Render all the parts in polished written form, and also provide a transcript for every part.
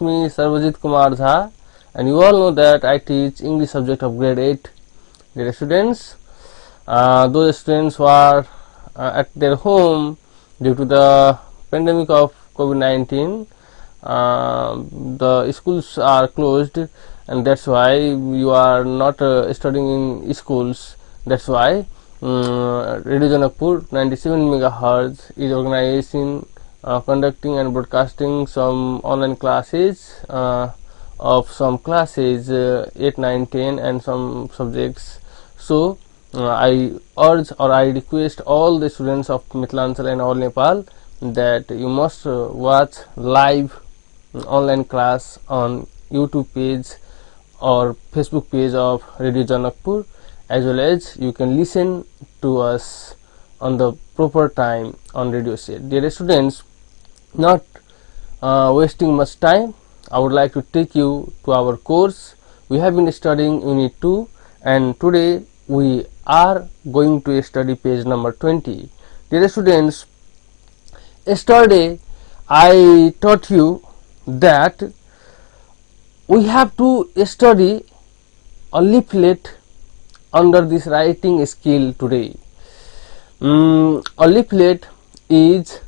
Me Sarvajit Kumar Jha, and you all know that I teach English subject of grade 8. Dear students, those students who are at their home due to the pandemic of COVID-19, the schools are closed, and that's why you are not studying in schools. That's why Radio Janakpur 97 megahertz is organizing, conducting and broadcasting some online classes of some classes 8, 9, 10 and some subjects. So I urge or I request all the students of Mithilanchal and all Nepal that you must watch live online class on YouTube page or Facebook page of Radio Janakpur, as well as you can listen to us on the proper time on radio set. Dear students, not wasting much time, I would like to take you to our course. We have been studying Unit 2, and today we are going to study page number 20. Dear students, yesterday I taught you that we have to study a leaflet under this writing skill today. A leaflet is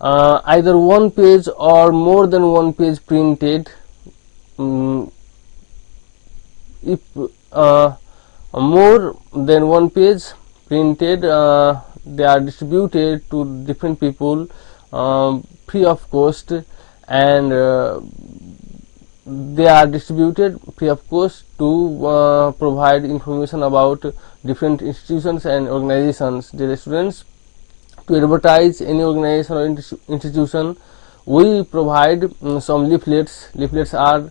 either one page or more than one page printed. If more than one page printed, they are distributed to different people free of cost, and they are distributed free of cost to provide information about different institutions and organizations. Dear students, to advertise any organization or institution, we provide some leaflets. Leaflets are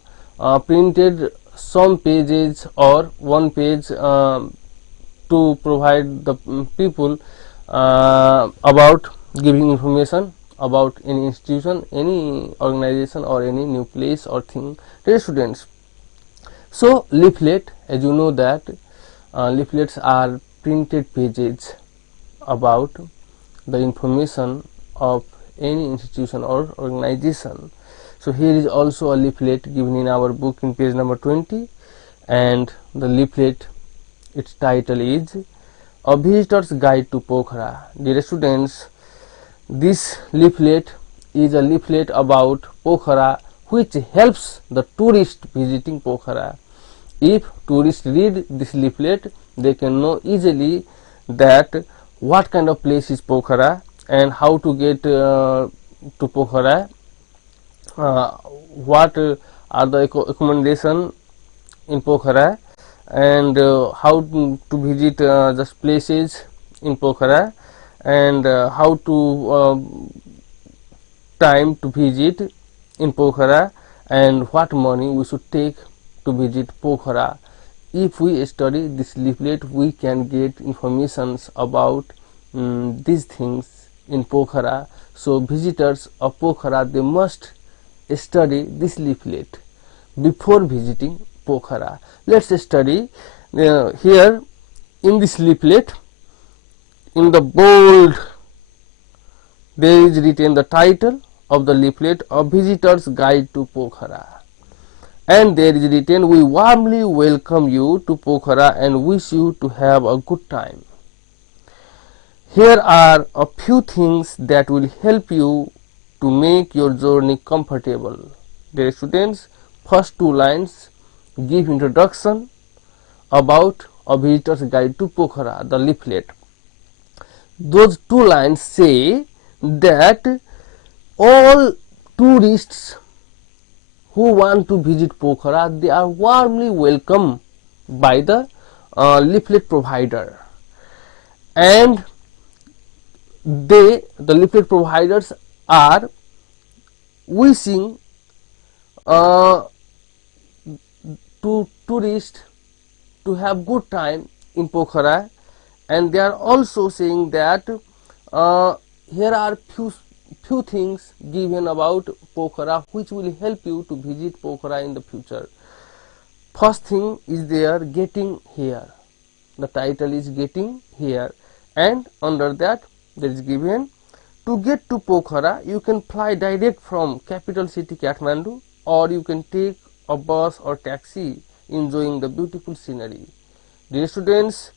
printed some pages or one page to provide the people about giving information about any institution, any organization or any new place or thing. Dear students, so leaflet, as you know that leaflets are printed pages about the information of any institution or organization. So here is also a leaflet given in our book in page number 20, and the leaflet, its title is A Visitor's Guide to Pokhara. Dear students, this leaflet is a leaflet about Pokhara which helps the tourist visiting Pokhara. If tourists read this leaflet, they can know easily that what kind of place is Pokhara and how to get to Pokhara, what are the accommodation in Pokhara, and how to visit just places in Pokhara, and how to time to visit in Pokhara, and what money we should take to visit Pokhara. If we study this leaflet, we can get informations about these things in Pokhara. So visitors of Pokhara, they must study this leaflet before visiting Pokhara. Let's study here in this leaflet. In the bold, there is written the title of the leaflet, A Visitor's Guide to Pokhara, and there is written, we warmly welcome you to Pokhara and wish you to have a good time. Here are a few things that will help you to make your journey comfortable. Dear students, first two lines give introduction about A Visitor's Guide to Pokhara, the leaflet. Those two lines say that all tourists who want to visit Pokhara, they are warmly welcomed by the leaflet provider, and the leaflet providers are wishing to tourists to have good time in Pokhara, and they are also saying that here are few things given about Pokhara which will help you to visit Pokhara in the future. First thing is there, getting here. The title is getting here, and under that there is given, to get to Pokhara you can fly direct from capital city Kathmandu or you can take a bus or taxi enjoying the beautiful scenery. Dear students,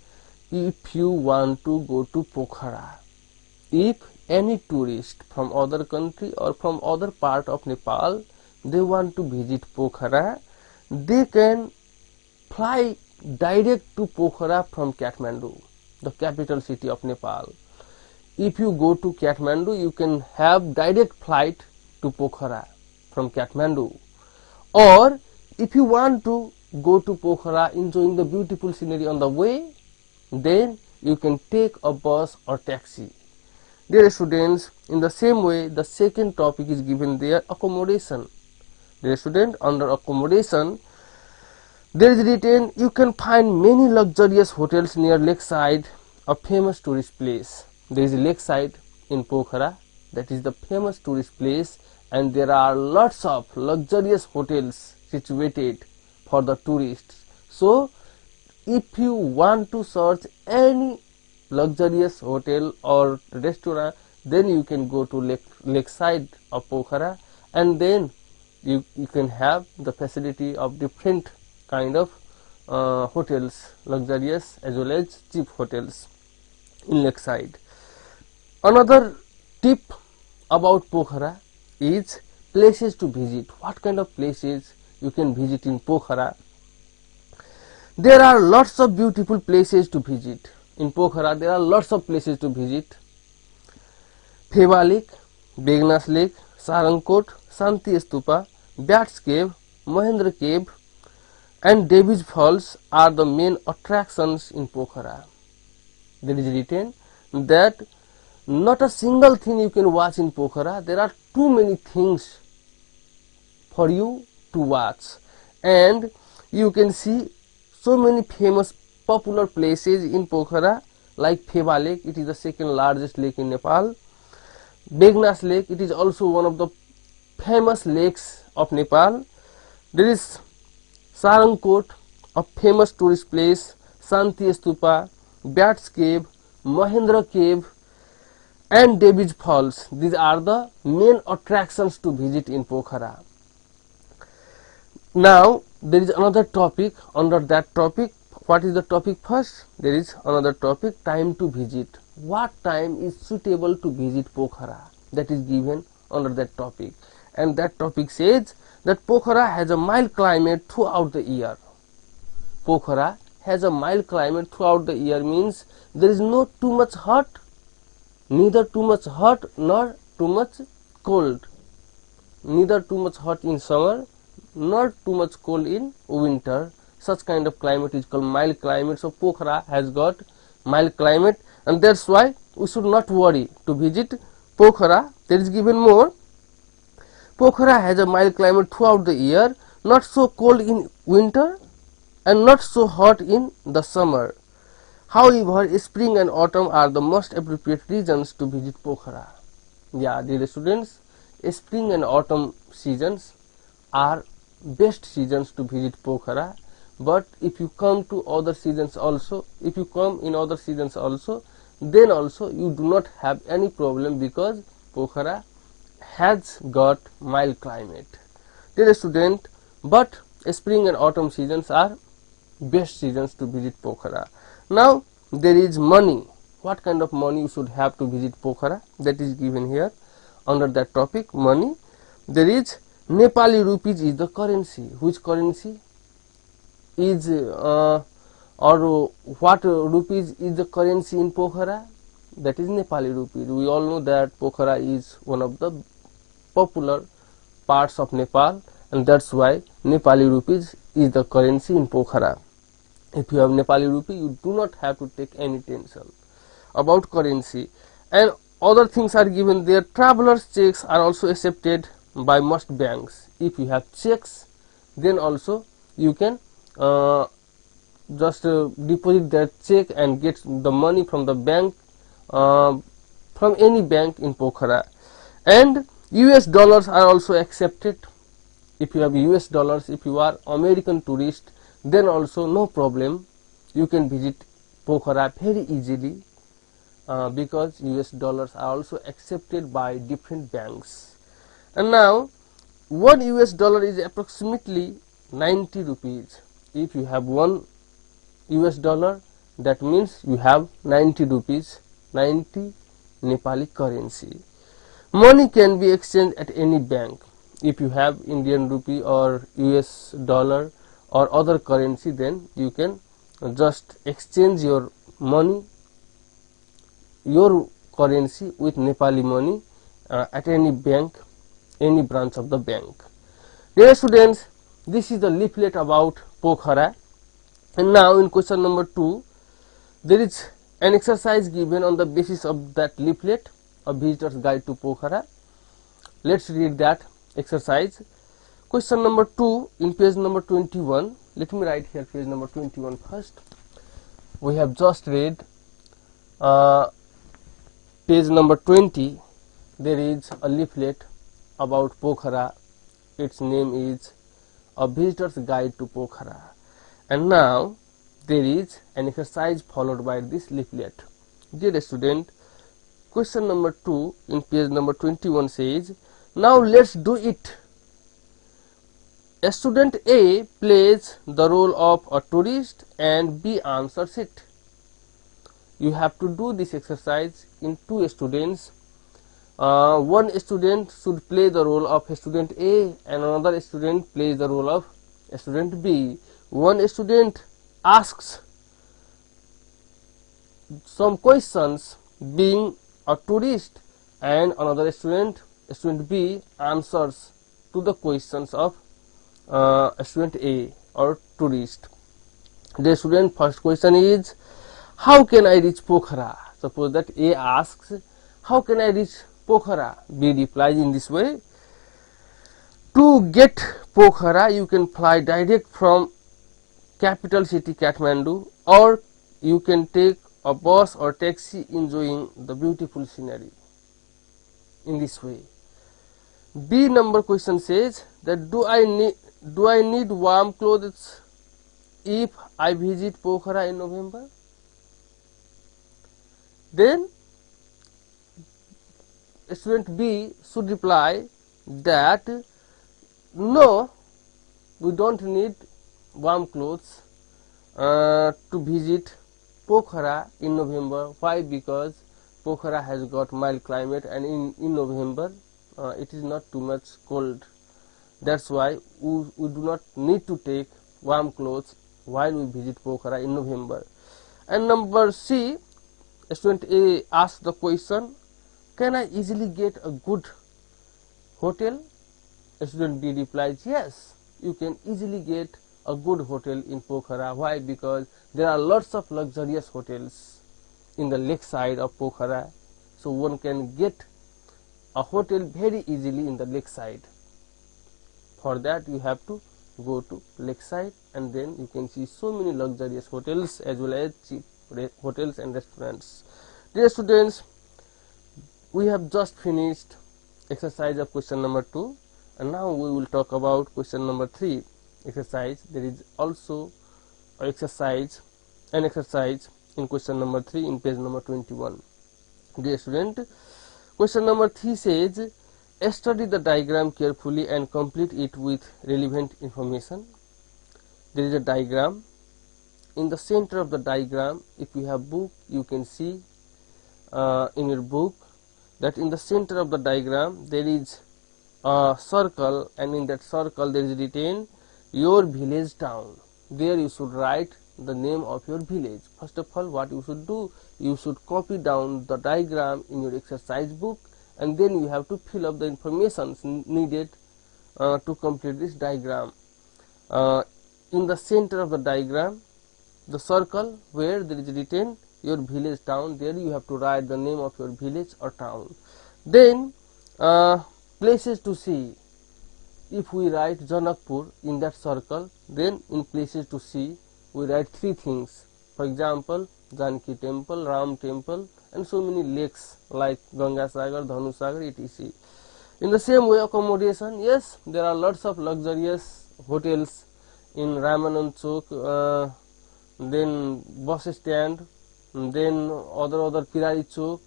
if you want to go to Pokhara, if any tourist from other country or from other part of Nepal, they want to visit Pokhara, they can fly direct to Pokhara from Kathmandu, the capital city of Nepal. If you go to Kathmandu, you can have direct flight to Pokhara from Kathmandu. Or if you want to go to Pokhara enjoying the beautiful scenery on the way, then you can take a bus or taxi. Dear students, in the same way, the second topic is given there, accommodation. Dear student, under accommodation, there is written you can find many luxurious hotels near lakeside, a famous tourist place. There is a lakeside in Pokhara, that is the famous tourist place, and there are lots of luxurious hotels situated for the tourists. So, if you want to search any luxurious hotel or restaurant, then you can go to lakeside of Pokhara, and then you can have the facility of different kind of hotels, luxurious as well as cheap hotels in lakeside. Another tip about Pokhara is places to visit. What kind of places you can visit in Pokhara? There are lots of beautiful places to visit. In Pokhara, there are lots of places to visit. Pheva Lake, Begnas Lake, Sarangkot, Shanti Stupa, Bats Cave, Mahendra Cave, and Davis Falls are the main attractions in Pokhara. There is written that not a single thing you can watch in Pokhara. There are too many things for you to watch, and you can see so many famous popular places in Pokhara like Pheva Lake. It is the second largest lake in Nepal. Begnas Lake, it is also one of the famous lakes of Nepal. There is Sarangkot, a famous tourist place, Shanti Stupa, Bats Cave, Mahendra Cave, and Davis Falls. These are the main attractions to visit in Pokhara. Now, there is another topic under that topic. What is the topic first? There is another topic, time to visit. What time is suitable to visit Pokhara? That is given under that topic. And that topic says that Pokhara has a mild climate throughout the year. Pokhara has a mild climate throughout the year means there is not too much hot, neither too much hot nor too much cold. Neither too much hot in summer, nor too much cold in winter. Such kind of climate is called mild climate. So Pokhara has got mild climate, and that's why we should not worry to visit Pokhara. There is given more. Pokhara has a mild climate throughout the year, not so cold in winter and not so hot in the summer. However, spring and autumn are the most appropriate reasons to visit Pokhara. Yeah, dear students, spring and autumn seasons are best seasons to visit Pokhara. But if you come to other seasons also, if you come in other seasons also, then also you do not have any problem because Pokhara has got mild climate. Dear student, but spring and autumn seasons are best seasons to visit Pokhara. Now there is money. What kind of money you should have to visit Pokhara? That is given here under that topic, money. There is Nepali rupees is the currency. Which currency is or what rupees is the currency in Pokhara? That is Nepali rupees. We all know that Pokhara is one of the popular parts of Nepal, and that's why Nepali rupees is the currency in Pokhara. If you have Nepali rupee, you do not have to take any tension about currency. And other things are given there. Travelers checks are also accepted by most banks. If you have checks, then also you can just deposit that check and get the money from the bank, from any bank in Pokhara. And US dollars are also accepted. If you have US dollars, if you are American tourist, then also no problem, you can visit Pokhara very easily because US dollars are also accepted by different banks. And now $1 is approximately 90 rupees. If you have $1, that means you have 90 rupees, 90 Nepali currency. Money can be exchanged at any bank. If you have Indian rupee or US dollar or other currency, then you can just exchange your money, your currency with Nepali money at any bank, any branch of the bank. Dear students, this is the leaflet about Pokhara. And now in question number 2, there is an exercise given on the basis of that leaflet, a visitor's guide to Pokhara. Let's read that exercise. Question number 2 in page number 21. Let me write here page number 21 first. We have just read page number 20. There is a leaflet about Pokhara. Its name is A Visitor's Guide to Pokhara. And now there is an exercise followed by this leaflet. Dear student, question number 2 in page number 21 says, now let's do it. Student A plays the role of a tourist and B answers it. You have to do this exercise in 2 students. One student should play the role of student A and another student plays the role of student B. One student asks some questions being a tourist and another student B answers to the questions of student A or tourist. The student first question is, how can I reach Pokhara? Suppose that A asks, how can I reach Pokhara? B replies in this way. To get Pokhara, you can fly direct from capital city Kathmandu, or you can take a bus or taxi enjoying the beautiful scenery. In this way. B number question says that do I need warm clothes if I visit Pokhara in November? Then student B should reply that no, we don't need warm clothes to visit Pokhara in November. Why? Because Pokhara has got mild climate and in November it is not too much cold. That's why we do not need to take warm clothes while we visit Pokhara in November. And number C, student A asks the question, can I easily get a good hotel? Student B replies, yes, you can easily get a good hotel in Pokhara. Why? Because there are lots of luxurious hotels in the lakeside of Pokhara. So one can get a hotel very easily in the lakeside. For that you have to go to lakeside and then you can see so many luxurious hotels as well as cheap hotels and restaurants. Dear students, we have just finished exercise of question number 2 and now we will talk about question number 3 exercise. There is also an exercise in question number 3 in page number 21. Dear student, question number 3 says, study the diagram carefully and complete it with relevant information. There is a diagram. In the center of the diagram, if you have book, you can see in your book that in the center of the diagram there is a circle, and in that circle there is written your village town. There you should write the name of your village. First of all, what you should do, you should copy down the diagram in your exercise book and then you have to fill up the information needed to complete this diagram. In the center of the diagram, the circle where there is written your village town, there you have to write the name of your village or town. Then places to see, if we write Janakpur in that circle, then in places to see we write 3 things. For example, Janki temple, Ram temple and so many lakes like Ganga Sagar, Dhanu Sagar, etc. In the same way, accommodation, yes, there are lots of luxurious hotels in Ramanand Chowk, then bus stand, then other Pirari Chowk.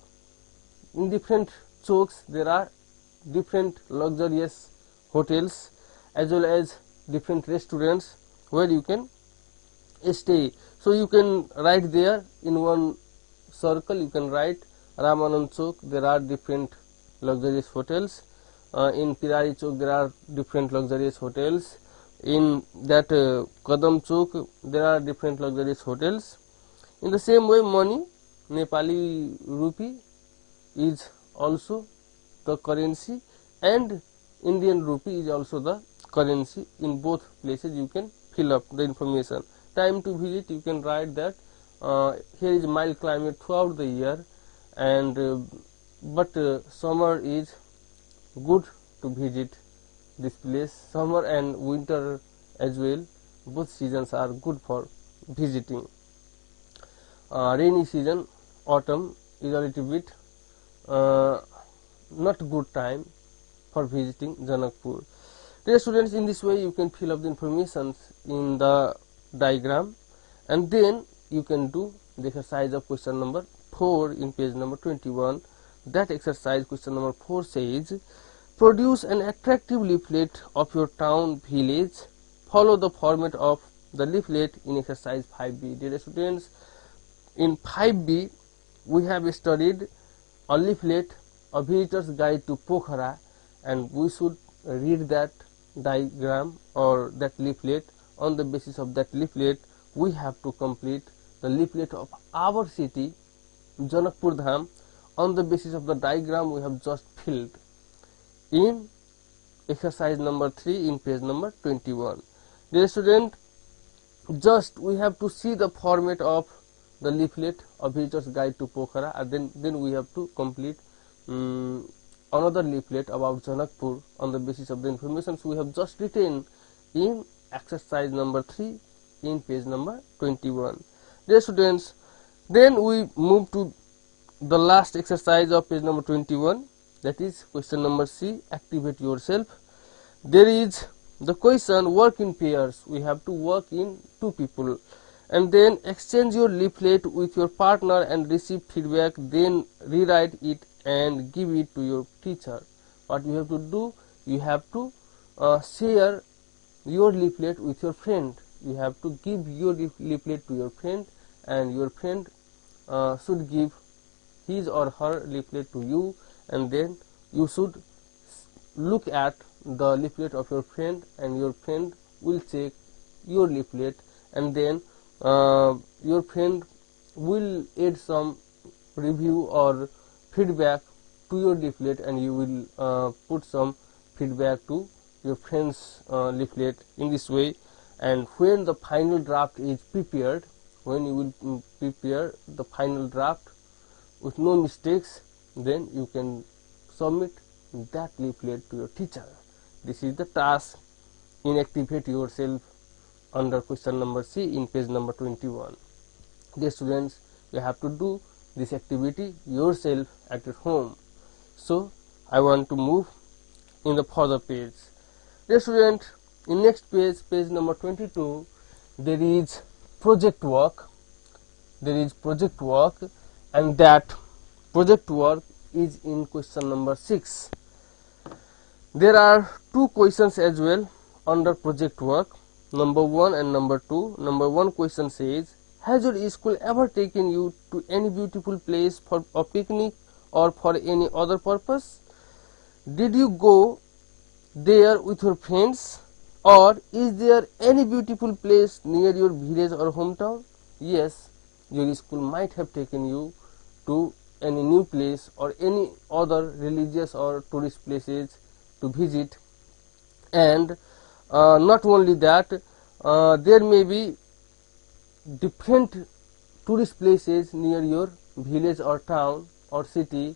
In different chowks there are different luxurious hotels as well as different restaurants where you can stay. So you can write there in one circle, you can write Ramanand Chowk, there are different luxurious hotels. In Pirari Chowk there are different luxurious hotels. In that Kadam Chowk there are different luxurious hotels. In the same way, money, Nepali rupee is also the currency, and Indian rupee is also the currency. In both places you can fill up the information. Time to visit, you can write that here is mild climate throughout the year, and but summer is good to visit this place. Summer and winter as well, both seasons are good for visiting. Rainy season, autumn is a little bit not good time for visiting Janakpur. Dear students, in this way you can fill up the information in the diagram, and then you can do the exercise of question number 4 in page number 21. That exercise, question number 4, says produce an attractive leaflet of your town, village. Follow the format of the leaflet in exercise 5b. Dear students, in 5b we have studied a leaflet, a visitor's guide to Pokhara, and we should read that diagram or that leaflet. On the basis of that leaflet we have to complete the leaflet of our city, Janakpur Dham, on the basis of the diagram we have just filled in exercise number 3 in page number 21. Dear student, just we have to see the format of the leaflet of visitor's guide to Pokhara, and then we have to complete another leaflet about Janakpur on the basis of the information we have just written in exercise number 3 in page number 21. Dear students, then we move to the last exercise of page number 21, that is question number C, activate yourself. There is the question work in pairs. We have to work in 2 people, and then exchange your leaflet with your partner and receive feedback, then rewrite it and give it to your teacher. What you have to do, you have to share your leaflet with your friend. You have to give your leaflet to your friend, and your friend should give his or her leaflet to you, and then you should look at the leaflet of your friend, and your friend will check your leaflet, and then your friend will add some review or feedback to your leaflet, and you will put some feedback to your friend's leaflet in this way. And when the final draft is prepared, when you will prepare the final draft with no mistakes, then you can submit that leaflet to your teacher. This is the task in activate yourself under question number C in page number 21. Dear students, you have to do this activity yourself at your home. So I want to move in the further page. Dear student, in next page, page number 22, there is project work. There is project work, and that project work is in question number 6. There are 2 questions as well under project work, number 1 and number 2. Number 1 question says, has your school ever taken you to any beautiful place for a picnic or for any other purpose? Did you go there with your friends, or is there any beautiful place near your village or hometown? Yes, your school might have taken you to any new place or any other religious or tourist places to visit, and not only that, there may be different tourist places near your village or town or city,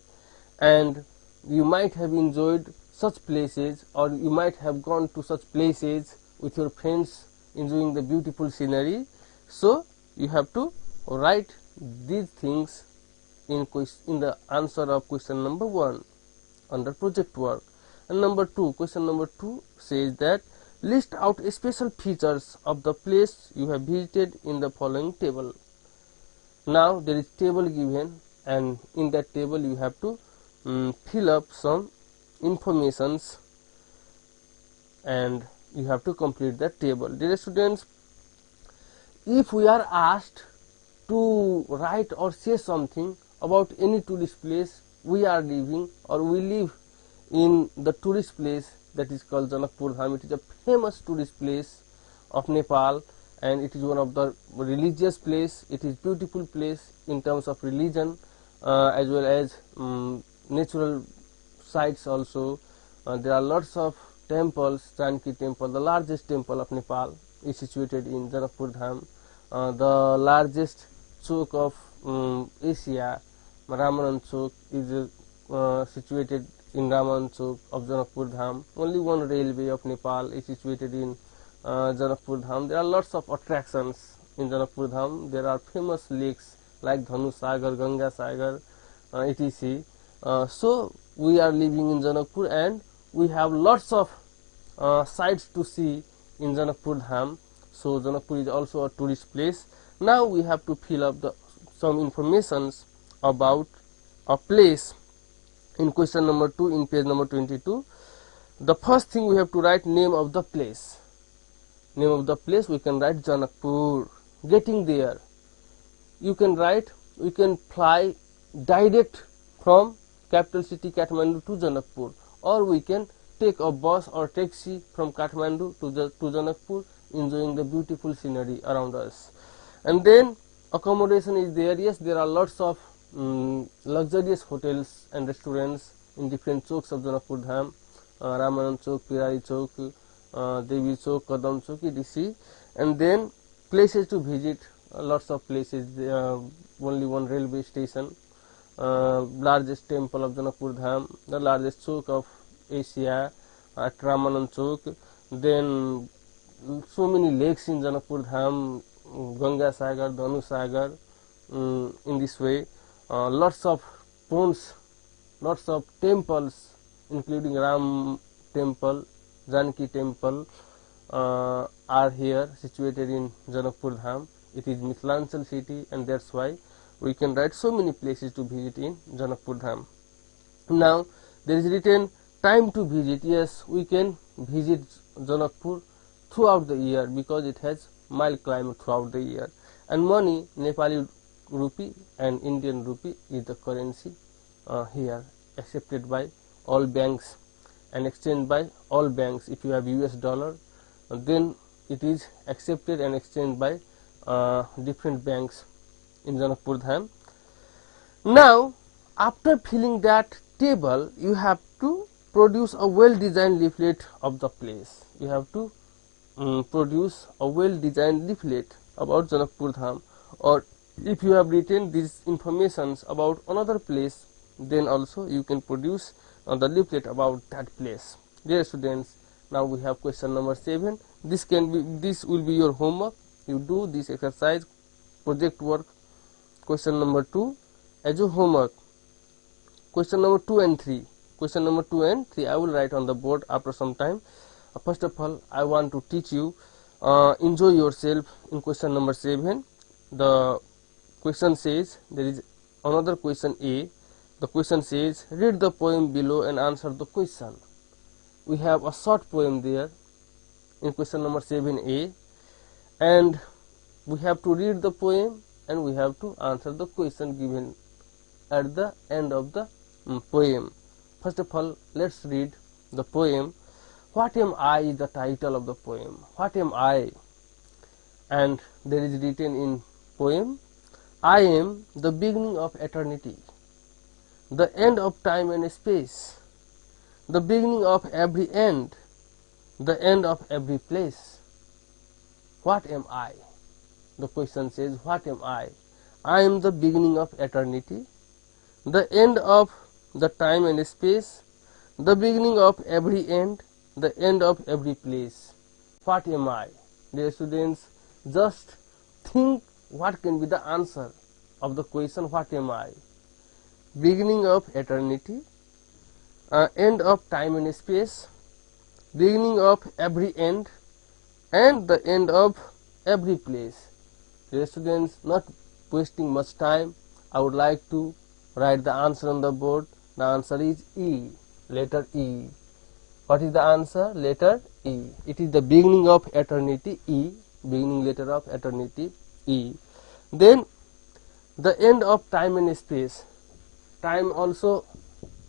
and you might have enjoyed such places, or you might have gone to such places with your friends enjoying the beautiful scenery. So you have to write these things in the answer of question number 1 under project work. And number 2, question number 2 says that list out special features of the place you have visited in the following table. Now there is table given, and in that table you have to fill up some informations and you have to complete that table. Dear students, if we are asked to write or say something about any tourist place we are living or we live in the tourist place that is called Janakpur Dham. It is a famous tourist place of Nepal, and it is one of the religious place. It is beautiful place in terms of religion as well as natural sites also. There are lots of temples. Janki temple, the largest temple of Nepal, is situated in Janakpur Dham. The largest chowk of Asia, Ramanan Chowk, is situated in Ramanan Chowk of Janakpur Dham. Only one railway of Nepal is situated in Janakpur Dham. There are lots of attractions in Janakpur Dham. There are famous lakes like Dhanu Sagar, Ganga Sagar, etc. So we are living in Janakpur and we have lots of sights to see in Janakpur Dham. So Janakpur is also a tourist place. Now we have to fill up some informations about a place in question number 2 in page number 22. The first thing we have to write name of the place. Name of the place we can write Janakpur. Getting there, you can write, we can fly direct from capital city Kathmandu to Janakpur, or we can take a bus or taxi from Kathmandu to Janakpur, enjoying the beautiful scenery around us. And then accommodation is there. Yes, there are lots of luxurious hotels and restaurants in different chowks of Janakpur Dham, Ramanan Chowk, Pirari Chowk, Devi Chowk, Kadam Chowk, etc. And then places to visit, lots of places. Only one railway station, largest temple of Janakpur Dham, the largest chowk of Asia at Ramanan Chowk. Then so many lakes in Janakpur Dham, Ganga Sagar, Dhanu Sagar. In this way, lots of ponds, lots of temples, including Ram Temple, Janki Temple, are here situated in Janakpur Dham. It is Mithilanchal city, and that's why we can write so many places to visit in Janakpur Dham. Now there is written time to visit. Yes, we can visit Janakpur throughout the year because it has mild climate throughout the year. And money, Nepali rupee and Indian rupee is the currency here, accepted by all banks and exchanged by all banks. If you have US dollar, then it is accepted and exchanged by different banks in Janakpur Dham. Now, after filling that table, you have to produce a well-designed leaflet of the place. You have to produce a well-designed leaflet about Janakpur Dham, or if you have written these informations about another place, then also you can produce the leaflet about that place. Dear students, now we have question number 7. This will be your homework. You do this exercise, project work, question number 2 as your homework. Question number 2 and 3. Question number 2 and 3 I will write on the board after some time. First of all, I want to teach you enjoy yourself in question number 7. The question says, there is another question A. The question says, read the poem below and answer the question. We have a short poem there in question number 7A, and we have to read the poem and we have to answer the question given at the end of the poem. First of all, let's read the poem. What am I is the title of the poem. What am I? And there is written in poem, I am the beginning of eternity, the end of time and space, the beginning of every end, the end of every place. What am I? The question says, what am I? I am the beginning of eternity, the end of the time and space, the beginning of every end, the end of every place. What am I? Dear students, just think what can be the answer of the question, what am I? Beginning of eternity, end of time and space, beginning of every end, and the end of every place. Dear students, not wasting much time, I would like to write the answer on the board. The answer is E, letter E. What is the answer? Letter E. It is the beginning of eternity, E, beginning letter of eternity, E. Then the end of time and space, time also,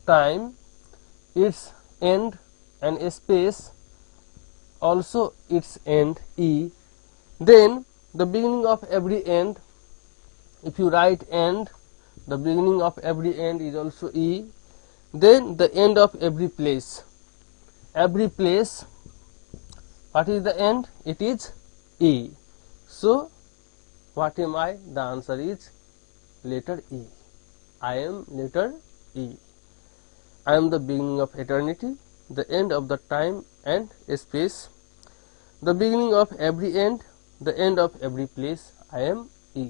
time, its end, and space also its end, E. Then the beginning of every end, if you write end, the beginning of every end is also E. Then the end of every place, what is the end? It is E. So what am I? The answer is letter E. I am letter E. I am the beginning of eternity, the end of the time and space, the beginning of every end, the end of every place. I am E.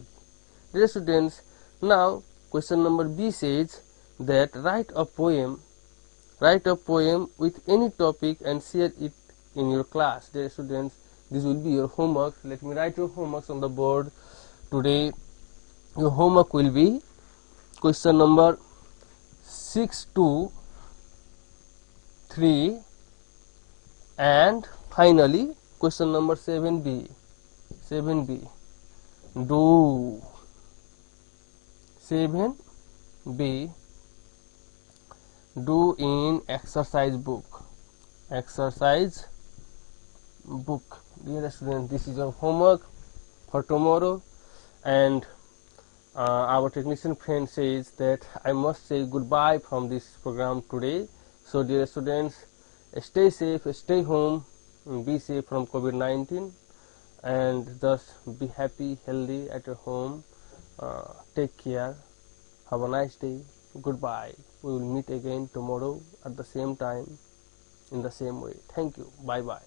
Dear students, now question number B says that write a poem with any topic and share it in your class. Dear students, this will be your homework. Let me write your homeworks on the board. Today your homework will be question number 6 to 3 and finally question number 7B. Do 7B, do in exercise book. Dear students, this is your homework for tomorrow, and our technician friend says that I must say goodbye from this program today. So dear students, stay safe, stay home, be safe from COVID-19, and just be happy, healthy at your home. Take care. Have a nice day. Goodbye. We will meet again tomorrow at the same time in the same way. Thank you. Bye bye.